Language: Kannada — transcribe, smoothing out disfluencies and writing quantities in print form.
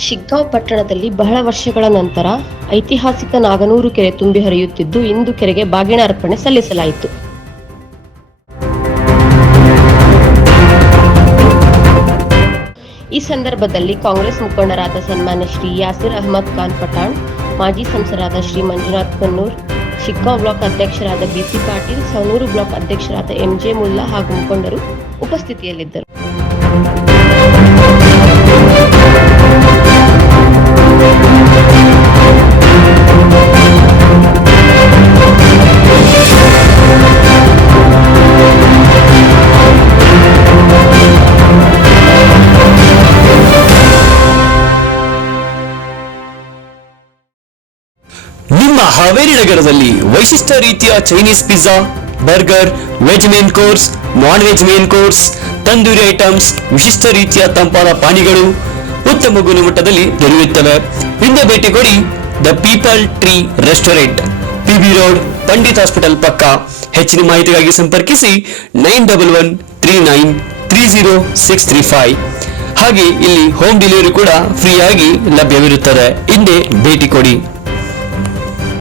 ಶಿಗ್ಗಾಂವ್ ಪಟ್ಟಣದಲ್ಲಿ ಬಹಳ ವರ್ಷಗಳ ನಂತರ ಐತಿಹಾಸಿಕ ನಾಗನೂರು ಕೆರೆ ತುಂಬಿ ಹರಿಯುತ್ತಿದ್ದು ಇಂದು ಕೆರೆಗೆ ಬಾಗಿನ ಅರ್ಪಣೆ ಸಲ್ಲಿಸಲಾಯಿತು. ಈ ಸಂದರ್ಭದಲ್ಲಿ ಕಾಂಗ್ರೆಸ್ ಮುಖಂಡರಾದ ಸನ್ಮಾನ್ಯ ಶ್ರೀ ಯಾಸಿರ್ ಅಹಮದ್ ಖಾನ್ ಪಠಾಣ್, ಮಾಜಿ ಸಂಸದರಾದ ಶ್ರೀ ಮಂಜುನಾಥ್ ಕನ್ನೂರ್, ಶಿಗ್ಗಾಂವ್ ಬ್ಲಾಕ್ ಅಧ್ಯಕ್ಷರಾದ ಬಿಸಿ ಪಾಟೀಲ್, ಸವಣೂರು ಬ್ಲಾಕ್ ಅಧ್ಯಕ್ಷರಾದ ಎಂಜೆ ಮುಲ್ಲಾ ಹಾಗೂ ಮುಖಂಡರು ಉಪಸ್ಥಿತಿಯಲ್ಲಿದ್ದರು. ನಿಮ್ಮ ಹಾವೇರಿ ನಗರದಲ್ಲಿ ವೈಶಿಷ್ಟ್ಯ ರೀತಿಯ Chinese pizza, burger, veg main course, non veg main course, tandoori items, ವಿಶಿಷ್ಟ ರೀತಿಯ ತಂಪಾದ ಪಾನೀಯಗಳು ಉತ್ತಮ ಗುಣಮಟ್ಟದಲ್ಲಿ ದೊರೆಯುತ್ತವೆ. ಹಿಂದೆ ಭೇಟಿ ಕೊಡಿ the people tree restaurant, PB road, Pandit hospital ಪಕ್ಕ. ಹೆಚ್ಚಿನ ಮಾಹಿತಿಗಾಗಿ ಸಂಪರ್ಕಿಸಿ 9139303635. ಹಾಗೆ ಇಲ್ಲಿ ಹೋಮ್ ಡೆಲಿವರಿ ಕೂಡ ಫ್ರೀ ಆಗಿ ಲಭ್ಯವಿರುತ್ತದೆ. ಹಿಂದೆ ಭೇಟಿ ಕೊಡಿ.